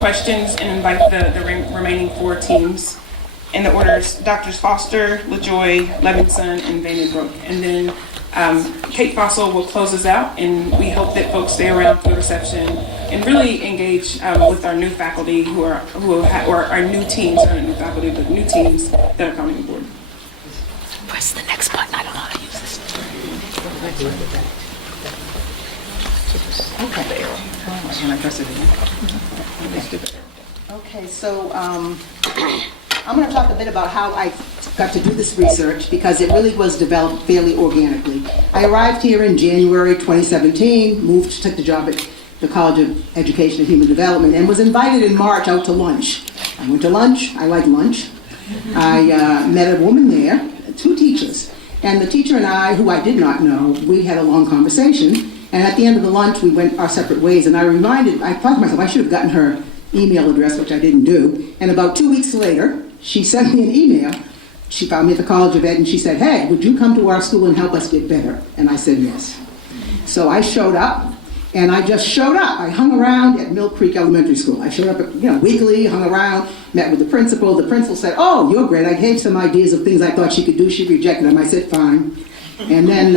questions and invite the remaining 4 teams. In the orders, Drs. Foster, LaJoy, Levinson, and Vandenbroek. And then Kate Fossil will close us out, and we hope that folks stay around for the reception and really engage with our new faculty or our new teams, not new faculty, but new teams that are coming aboard. Press the next button. I don't know how to use this. Okay. Can I press it again? Okay, so I'm going to talk a bit about how I got to do this research, because it really was developed fairly organically. I arrived here in January 2017, took the job at the College of Education and Human Development, and was invited in March out to lunch. I went to lunch. I like lunch. I met a woman there, 2 teachers. And the teacher and I, who I did not know, we had a long conversation. And at the end of the lunch, we went our separate ways. And I thought to myself, I should have gotten her email address, which I didn't do. And about 2 weeks later, she sent me an email. She found me at the College of Ed, and she said, hey, would you come to our school and help us get better? And I said yes. So I showed up, and I just showed up. I hung around at Mill Creek Elementary School. I showed up, weekly, hung around, met with the principal. The principal said, oh, you're great. I gave some ideas of things I thought she could do. She rejected them. I said, fine. And then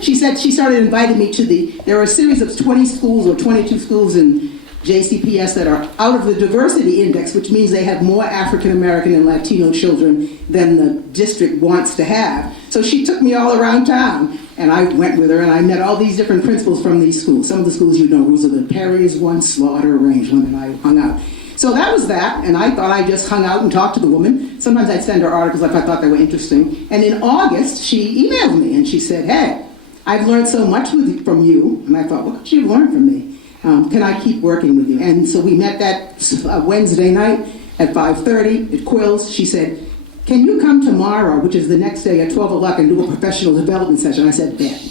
she said she started inviting me to there are a series of 20 schools or 22 schools in JCPS that are out of the diversity index, which means they have more African American and Latino children than the district wants to have. So she took me all around town, and I went with her, and I met all these different principals from these schools. Some of the schools Roosevelt Perry's one, Slaughter Range, one that I hung out. So that was that, and I thought I just hung out and talked to the woman. Sometimes I'd send her articles if I thought they were interesting. And in August, she emailed me, and she said, hey, I've learned so much from you. And I thought, what could she have learned from me? Can I keep working with you? And so we met that Wednesday night at 5:30 at Quills. She said, can you come tomorrow, which is the next day at 12 o'clock, and do a professional development session? I said, bet.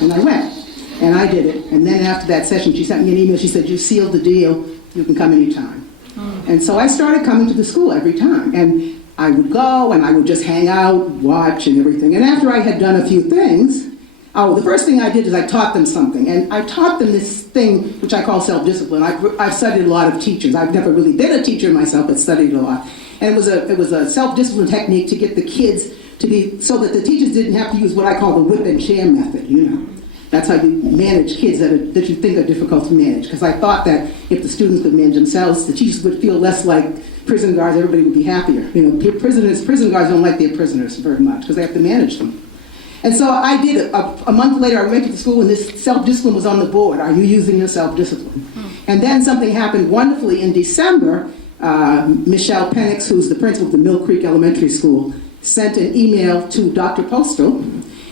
And I went, and I did it. And then after that session, she sent me an email. She said, you sealed the deal. You can come anytime. And so I started coming to the school every time. And I would go, and I would just hang out, watch, and everything. And after I had done a few things, the first thing I did is I taught them something. And I taught them this thing, which I call self-discipline. I've studied a lot of teachers. I've never really been a teacher myself, but studied a lot. And it was a self-discipline technique to get the kids to be, so that the teachers didn't have to use what I call the whip and chair method, That's how you manage kids that you think are difficult to manage. Because I thought that if the students could manage themselves, the teachers would feel less like prison guards, everybody would be happier. Prison guards don't like their prisoners very much because they have to manage them. And so I did it. A month later, I went to the school, and this self-discipline was on the board. Are you using your self-discipline? And then something happened wonderfully in December. Michéle, who's the principal of the Mill Creek Elementary School, sent an email to Dr. Postal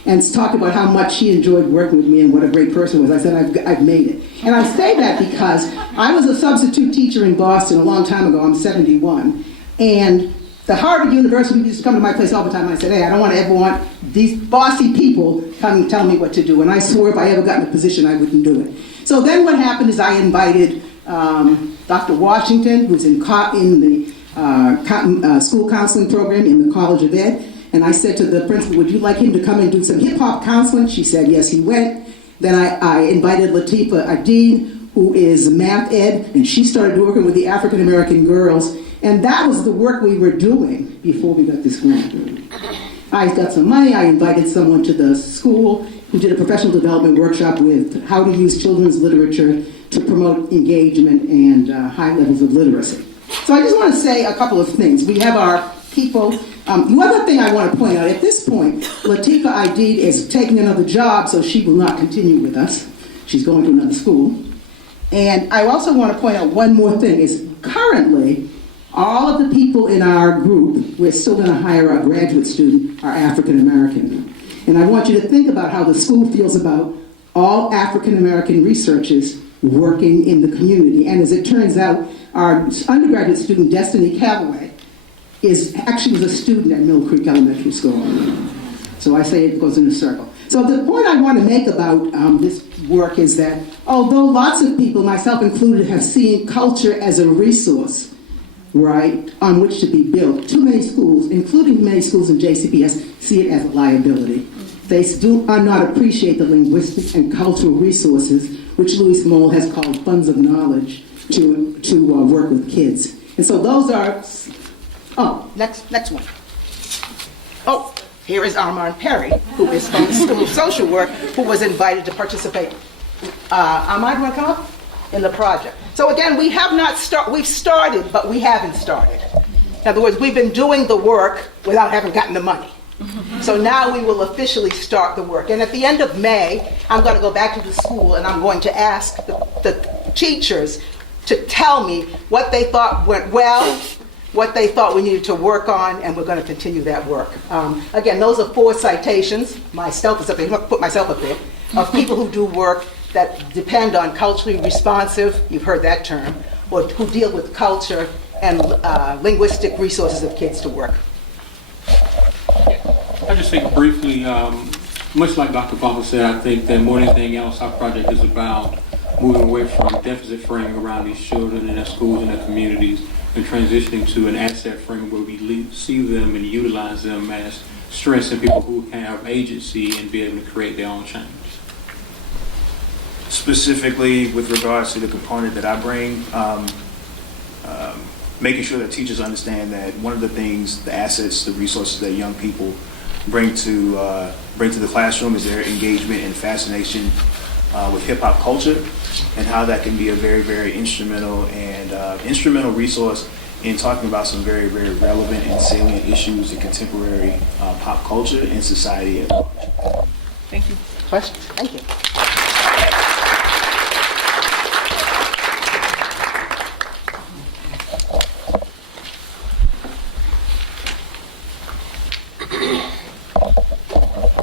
and talked about how much she enjoyed working with me and what a great person was. I said, I've made it. And I say that because I was a substitute teacher in Boston a long time ago. I'm 71. And the Harvard University used to come to my place all the time, and I said, hey, I don't ever want these bossy people coming and telling me what to do. And I swore if I ever got in a position, I wouldn't do it. So then what happened is I invited Dr. Washington, who's in the school counseling program in the College of Ed, and I said to the principal, would you like him to come and do some hip-hop counseling? She said, yes, he went. Then I invited Latifa Adine, who is math ed, and she started working with the African-American girls. And that was the work we were doing before we got this grant. I got some money. I invited someone to the school who did a professional development workshop with how to use children's literature to promote engagement and high levels of literacy. So I just want to say a couple of things. We have our people. The other thing I want to point out, at this point, Latifa Aidid is taking another job, so she will not continue with us. She's going to another school. And I also want to point out one more thing, is currently, all of the people in our group, we're still going to hire a graduate student, are African American. And I want you to think about how the school feels about all African American researchers working in the community. And as it turns out, our undergraduate student, Destiny Calloway, was a student at Mill Creek Elementary School. So I say it goes in a circle. So the point I want to make about this work is that although lots of people, myself included, have seen culture as a resource, right, on which to be built, too many schools, including many schools in JCPS, see it as a liability. They do not appreciate the linguistic and cultural resources, which Louis Moll has called funds of knowledge, to work with kids. And so those are, oh, next one. Oh, here is Armand Perry, who is from the School of Social Work, who was invited to participate. Armand, want to come up? In the project. So again, we have not we've started, but we haven't started. In other words, we've been doing the work without having gotten the money. So now we will officially start the work. And at the end of May, I'm going to go back to the school and I'm going to ask the teachers to tell me what they thought went well, what they thought we needed to work on, and we're going to continue that work. Again, those are 4 citations. Myself is up there, I'm going to put myself up there, of people who do work that depend on culturally responsive, you've heard that term, or who deal with culture and linguistic resources of kids to work. I just think briefly, much like Dr. Palmer said, I think that more than anything else, our project is about moving away from deficit framing around these children in their schools and their communities and transitioning to an asset framing where we see them and utilize them as strengths and people who can have agency and be able to create their own change. Specifically with regards to the component that I bring, making sure that teachers understand that one of the things, the assets, the resources that young people bring to the classroom is their engagement and fascination with hip-hop culture, and how that can be a very, very instrumental resource in talking about some very, very relevant and salient issues in contemporary pop culture and society at large. Thank you. Questions? Thank you.